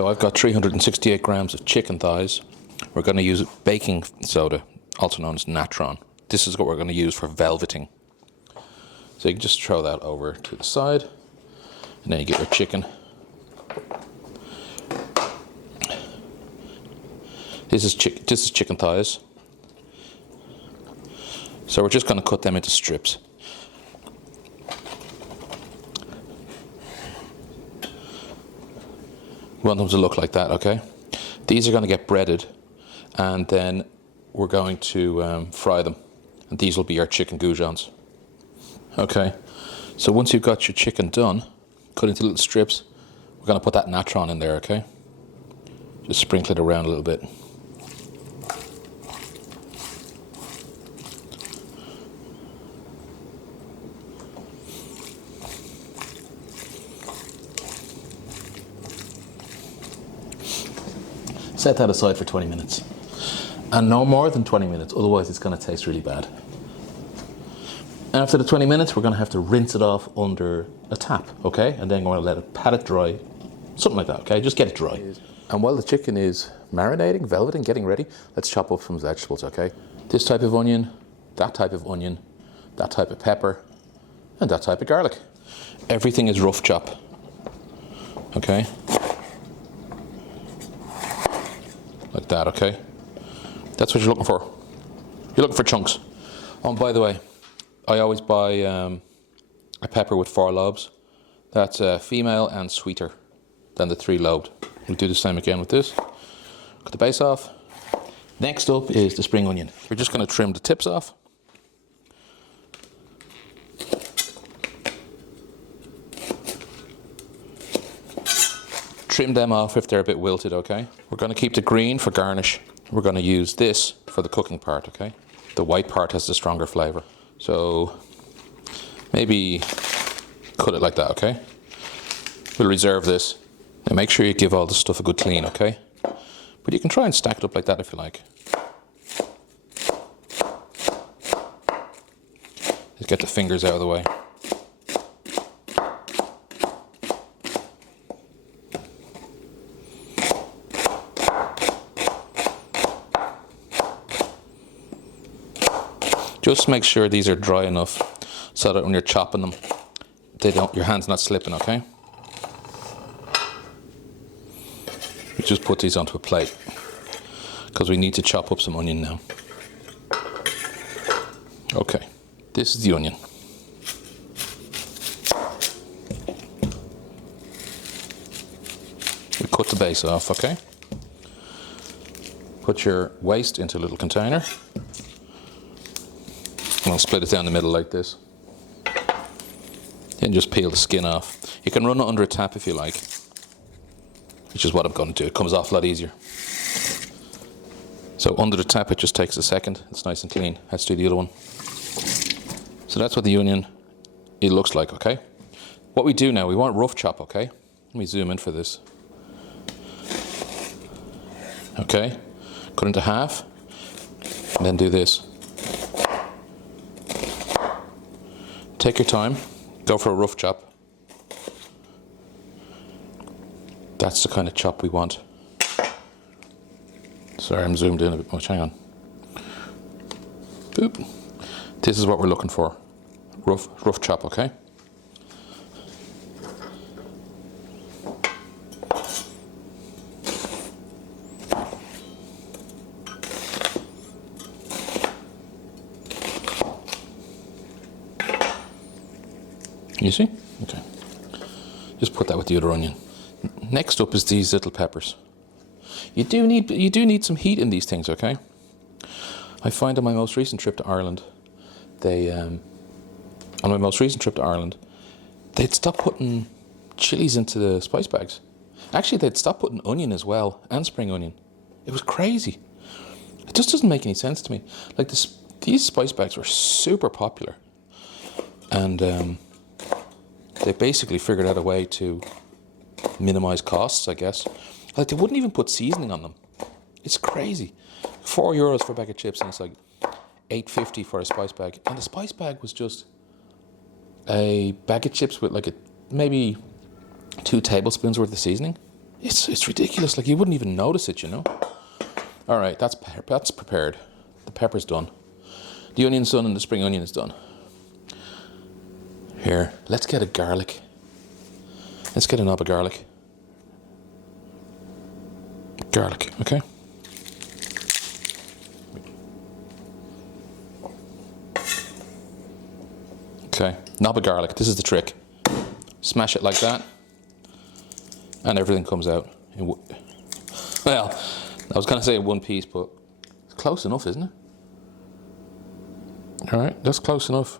So I've got 368 grams of chicken thighs. We're going to use baking soda, also known as natron. This is what we're going to use for velveting. So you can just throw that over to the side, and then you get your chicken. This is chicken thighs. So we're just going to cut them into strips. We want them to look like that, okay? These are going to get breaded, and then we're going to fry them. And these will be our chicken goujons. Okay, so once you've got your chicken done, cut into little strips, we're going to put that natron in there, okay? Just sprinkle it around a little bit. Set that aside for 20 minutes. And no more than 20 minutes, otherwise it's going to taste really bad. After the 20 minutes, we're going to have to rinse it off under a tap, okay? And then we're going to let it pat it dry, something like that, okay? Just get it dry. And while the chicken is marinating, velveting, getting ready, let's chop up some vegetables, okay? This type of onion, that type of onion, that type of pepper, and that type of garlic. Everything is rough chop, okay? Like that, okay? That's what you're looking for. You're looking for chunks. Oh, and by the way, I always buy a pepper with 4 lobes. That's female and sweeter than the 3-lobed. We'll do the same again with this. Cut the base off. Next up is the spring onion. We're just going to trim the tips off. Trim them off if they're a bit wilted, okay? We're going to keep the green for garnish. We're going to use this for the cooking part, okay? The white part has the stronger flavour. So maybe cut it like that, okay? We'll reserve this. And make sure you give all the stuff a good clean, okay? But you can try and stack it up like that if you like. Just get the fingers out of the way. Just make sure these are dry enough so that when you're chopping them, your hand's not slipping, okay? We just put these onto a plate because we need to chop up some onion now. Okay, this is the onion. We cut the base off, okay? Put your waste into a little container. And I'll split it down the middle like this. Then just peel the skin off. You can run it under a tap if you like, which is what I'm going to do. It comes off a lot easier. So under the tap, it just takes a second. It's nice and clean. Let's do the other one. So that's what the onion, it looks like, okay? What we do now, we want rough chop, okay? Let me zoom in for this. Okay, cut into half, and then do this. Take your time, go for a rough chop. That's the kind of chop we want. Sorry, I'm zoomed in a bit much, hang on. Boop. This is what we're looking for. Rough chop, okay? You see? Okay. Just put that with the other onion. Next up is these little peppers. You do need some heat in these things, okay? I find on my most recent trip to Ireland, they'd stop putting chilies into the spice bags. Actually, they'd stop putting onion as well, and spring onion. It was crazy. It just doesn't make any sense to me. Like these spice bags were super popular, and they basically figured out a way to minimize costs, I guess. Like, they wouldn't even put seasoning on them. It's crazy. €4 for a bag of chips, and it's like $8.50 for a spice bag. And the spice bag was just a bag of chips with like maybe 2 tablespoons worth of seasoning. It's ridiculous. Like, you wouldn't even notice it, you know. All right, that's prepared. The pepper's done. The onion's done and the spring onion is done. Here, let's get a garlic. Let's get a knob of garlic. Garlic, okay? Okay, knob of garlic. This is the trick. Smash it like that, and everything comes out. Well, I was going to say in one piece, but it's close enough, isn't it? All right, that's close enough.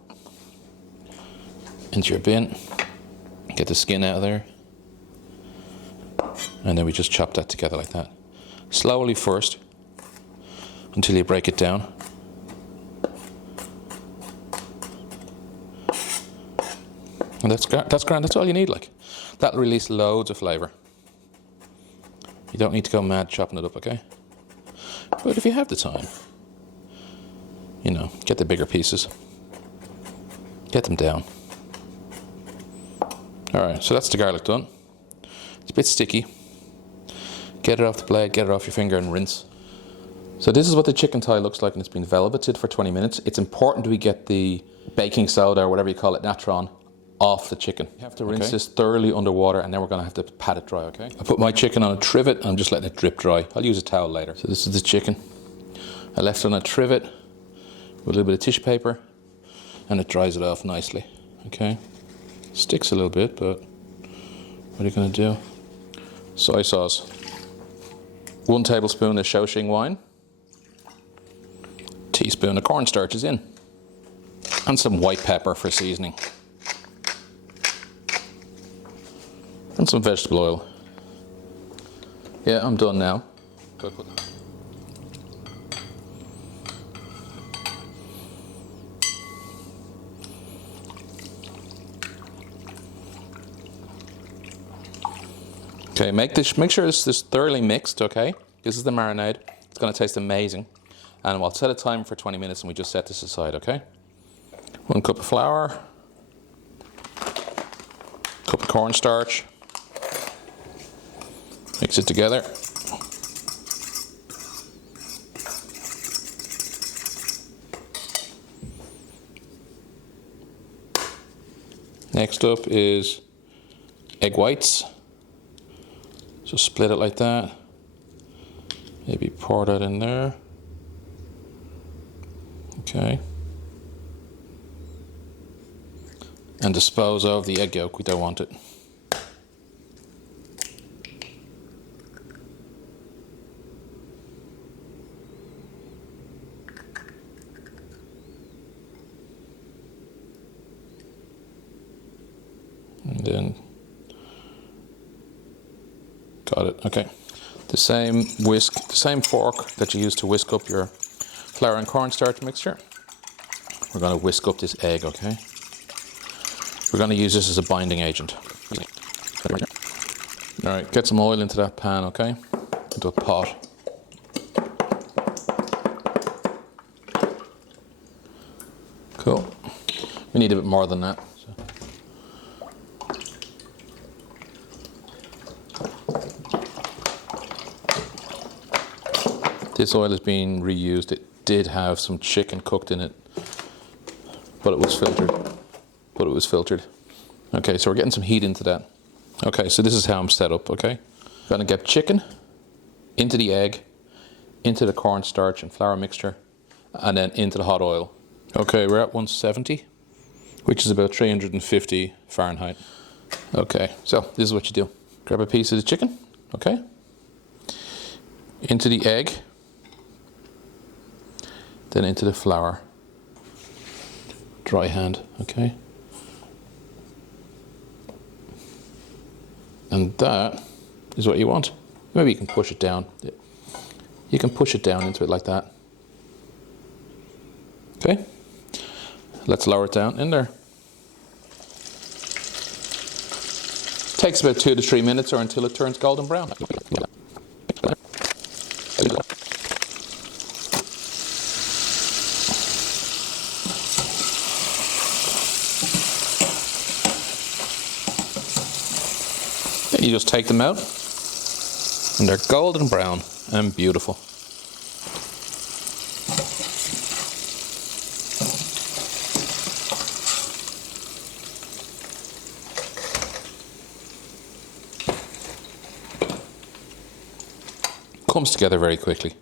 Into your bin. Get the skin out of there. And then we just chop that together like that. Slowly first, until you break it down. And that's grand. That's all you need, like. That'll release loads of flavour. You don't need to go mad chopping it up, okay? But if you have the time, you know, get the bigger pieces. Get them down. Alright, so that's the garlic done. It's a bit sticky. Get it off the blade, get it off your finger and rinse. So this is what the chicken thigh looks like, and it's been velveted for 20 minutes. It's important we get the baking soda or whatever you call it, natron, off the chicken. You have to rinse this thoroughly underwater, and then we're going to have to pat it dry, okay? I put my chicken on a trivet, and I'm just letting it drip dry. I'll use a towel later. So this is the chicken. I left it on a trivet with a little bit of tissue paper, and it dries it off nicely, okay? Sticks a little bit, but what are you going to do? Soy sauce. 1 tablespoon of Shaoxing wine. Teaspoon of cornstarch is in. And some white pepper for seasoning. And some vegetable oil. Yeah, I'm done now. Okay, make sure this thoroughly mixed, okay? This is the marinade. It's going to taste amazing. And I'll set a timer for 20 minutes and we just set this aside, okay? 1 cup of flour. Cup of cornstarch. Mix it together. Next up is egg whites. So split it like that. Maybe pour that in there. Okay. And dispose of the egg yolk, we don't want it. And then, got it, okay. The same fork that you use to whisk up your flour and cornstarch mixture. We're going to whisk up this egg, okay? We're going to use this as a binding agent. All right, get some oil into that pan, okay? Into a pot. Cool. We need a bit more than that. This oil is being reused. It did have some chicken cooked in it, but it was filtered. Okay, so we're getting some heat into that. Okay, so this is how I'm set up, okay? I'm gonna get chicken into the egg, into the cornstarch and flour mixture, and then into the hot oil. Okay, we're at 170, which is about 350 Fahrenheit. Okay, so this is what you do. Grab a piece of the chicken, okay? Into the egg, then into the flour. Dry hand, okay? And that is what you want. Maybe you can push it down. You can push it down into it like that. Okay? Let's lower it down in there. Takes about 2 to 3 minutes or until it turns golden brown. You just take them out, And they're golden brown and beautiful. Comes together very quickly.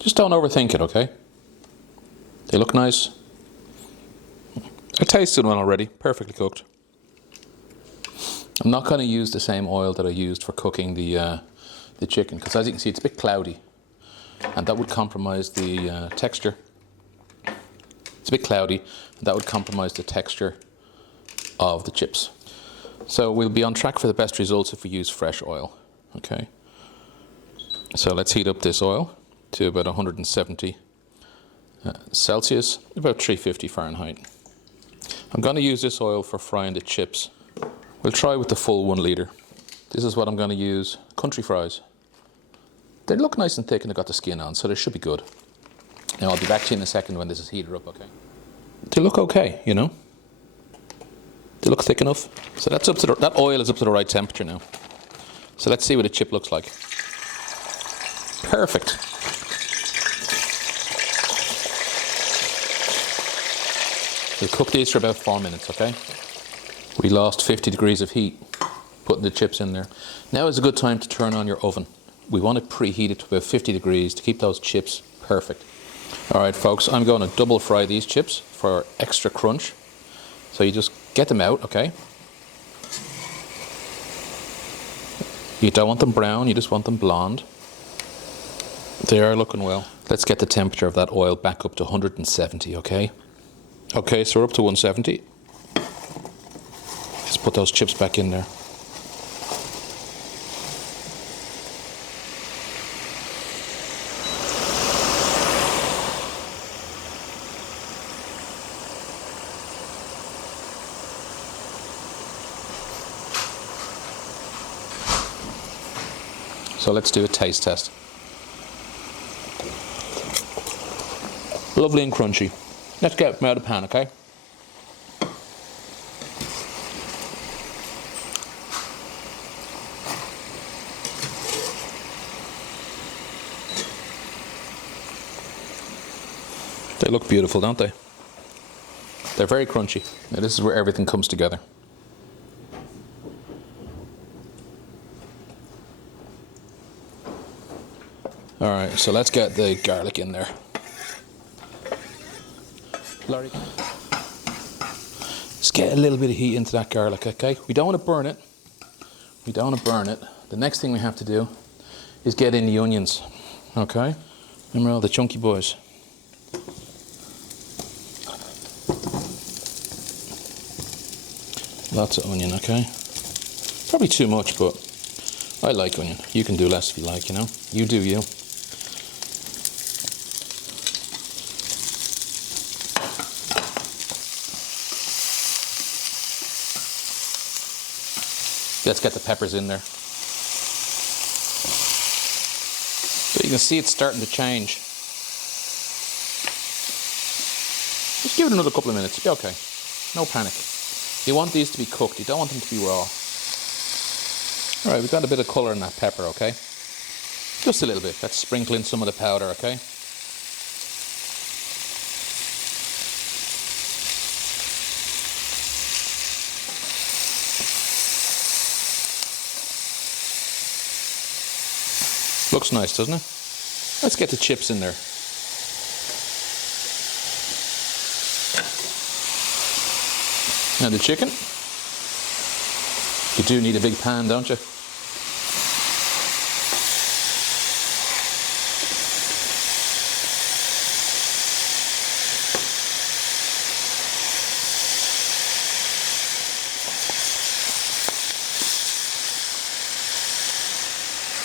Just don't overthink it, okay? They look nice. I tasted one already, perfectly cooked. I'm not going to use the same oil that I used for cooking the chicken, because as you can see, it's a bit cloudy, and that would compromise the texture. It's a bit cloudy, and that would compromise the texture of the chips. So we'll be on track for the best results if we use fresh oil, okay? So let's heat up this oil to about 170 Celsius, about 350 Fahrenheit. I'm going to use this oil for frying the chips. We'll try with the full 1 litre. This is what I'm going to use, country fries. They look nice and thick and they've got the skin on, so they should be good. Now I'll be back to you in a second when this is heated up, okay? They look okay, you know? They look thick enough. So that's up to that oil is up to the right temperature now. So let's see what a chip looks like. Perfect. We'll cook these for about 4 minutes, okay? We lost 50 degrees of heat putting the chips in there. Now is a good time to turn on your oven. We want to preheat it to about 50 degrees to keep those chips perfect. All right, folks, I'm going to double fry these chips for extra crunch. So you just get them out, okay? You don't want them brown, you just want them blonde. They are looking well. Let's get the temperature of that oil back up to 170, okay? Okay, so we're up to 170. Let's put those chips back in there. So let's do a taste test. Lovely and crunchy. Let's get them out of the pan, okay? They look beautiful, don't they? They're very crunchy. Now this is where everything comes together. All right, so let's get the garlic in there. Larry, let's get a little bit of heat into that garlic, okay? We don't want to burn it. We don't want to burn it. The next thing we have to do is get in the onions, okay? Remember all the chunky boys. Lots of onion, okay? Probably too much, but I like onion. You can do less if you like, you know? You do you. Let's get the peppers in there. So you can see it's starting to change. Just give it another couple of minutes, it'll be okay. No panic. You want these to be cooked, you don't want them to be raw. Alright, we've got a bit of colour in that pepper, okay? Just a little bit. Let's sprinkle in some of the powder, okay? Looks nice, doesn't it? Let's get the chips in there. Now the chicken. You do need a big pan, don't you?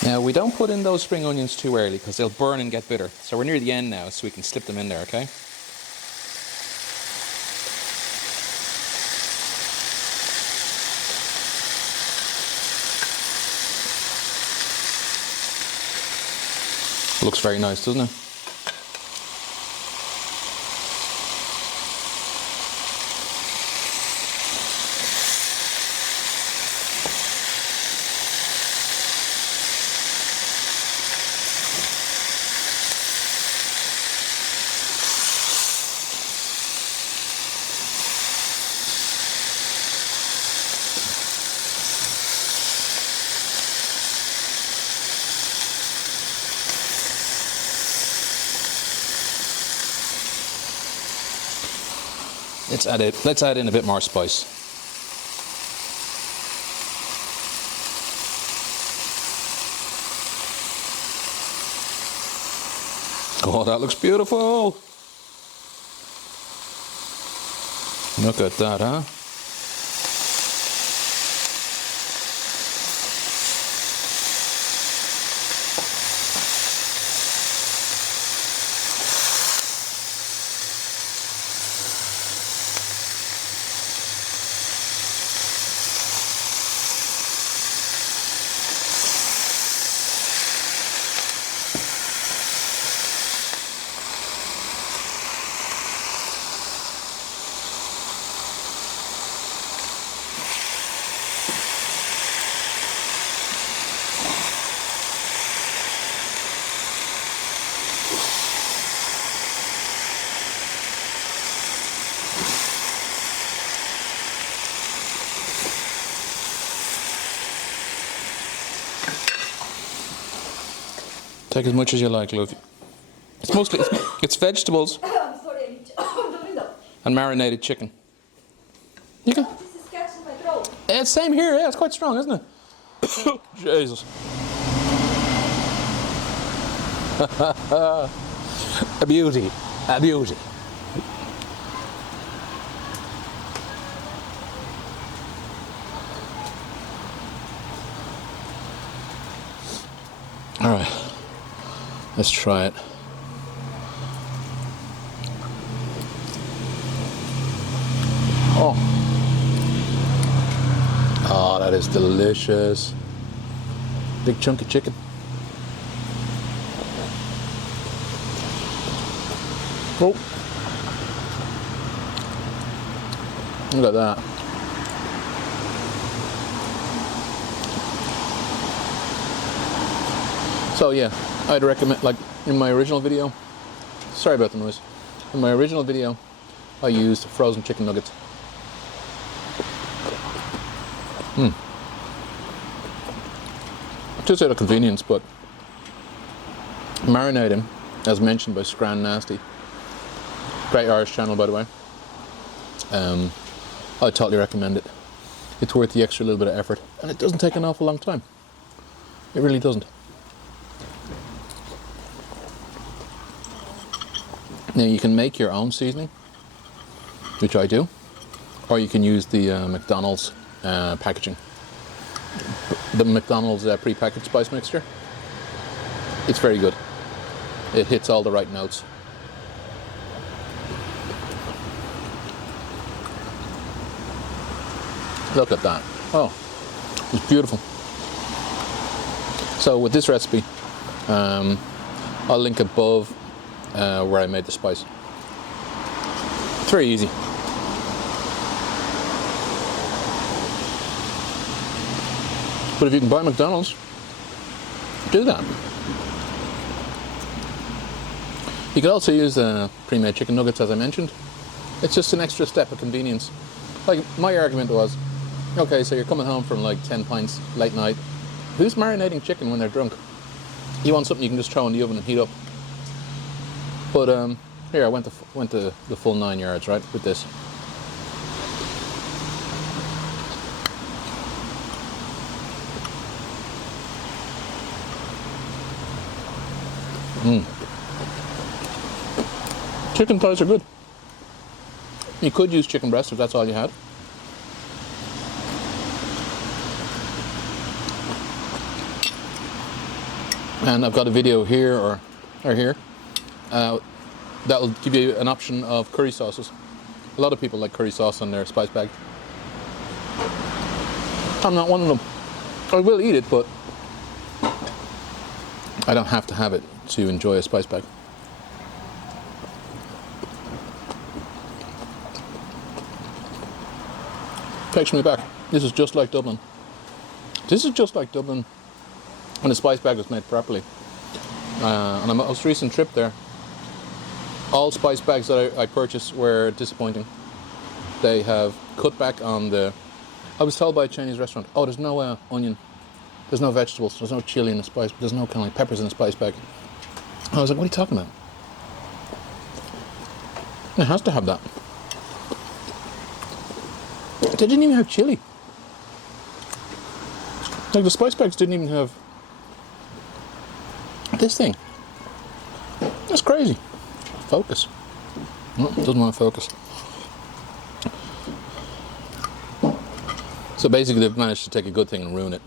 Now we don't put in those spring onions too early because they'll burn and get bitter. So we're near the end now, so we can slip them in there, okay? Looks very nice, doesn't it? Let's add in a bit more spice. Oh, that looks beautiful. Look at that, huh? Take as much as you like, love. It's mostly it's vegetables and marinated chicken. You can. This is catching my throat. Yeah, it's same here. Yeah, it's quite strong, isn't it? Jesus. A beauty. A beauty. All right. Let's try it. Oh. Oh, that is delicious. Big chunk of chicken. Oh. Look at that. So yeah, I'd recommend, like in my original video, sorry about the noise, in my original video I used frozen chicken nuggets. Just out of convenience, but marinating, as mentioned by Scran Nasty, great Irish channel by the way, I totally recommend it. It's worth the extra little bit of effort, and it doesn't take an awful long time. It really doesn't. Now you can make your own seasoning, which I do, or you can use the McDonnells packaging. The McDonnells pre-packaged spice mixture. It's very good. It hits all the right notes. Look at that. Oh, it's beautiful. So with this recipe, I'll link above where I made the spice. It's very easy. But if you can buy McDonald's, do that. You could also use pre-made chicken nuggets, as I mentioned. It's just an extra step of convenience. Like, my argument was, okay, so you're coming home from like 10 pints late night. Who's marinating chicken when they're drunk? You want something you can just throw in the oven and heat up. But here I went to the full 9 yards, right, with this. Chicken thighs are good. You could use chicken breast if that's all you had. And I've got a video here or here. That'll give you an option of curry sauces. A lot of people like curry sauce on their spice bag. I'm not one of them. I will eat it, but I don't have to have it to enjoy a spice bag. Takes me back. This is just like Dublin. This is just like Dublin when the spice bag was made properly. On a most recent trip there, all spice bags that I purchased were disappointing. They have cut back on the... I was told by a Chinese restaurant, oh, there's no onion, there's no vegetables, there's no chili in the spice, there's no kind of like peppers in the spice bag. I was like, what are you talking about? It has to have that. They didn't even have chili. Like the spice bags didn't even have this thing. That's crazy. Focus. No, doesn't want to focus. So basically they've managed to take a good thing and ruin it.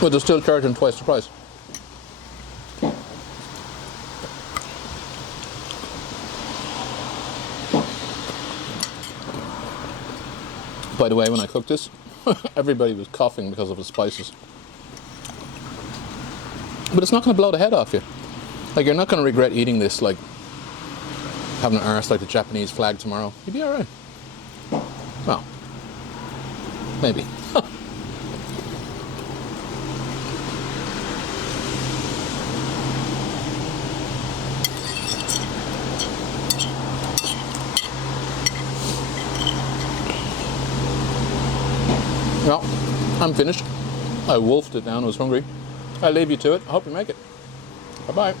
But they're still charging twice the price. By the way, when I cooked this, everybody was coughing because of the spices. But it's not going to blow the head off you. Like, you're not going to regret eating this, like, having an arse like the Japanese flag tomorrow. You'd be alright. Well, maybe. Well, I'm finished. I wolfed it down. I was hungry. I leave you to it. I hope you make it. Bye-bye.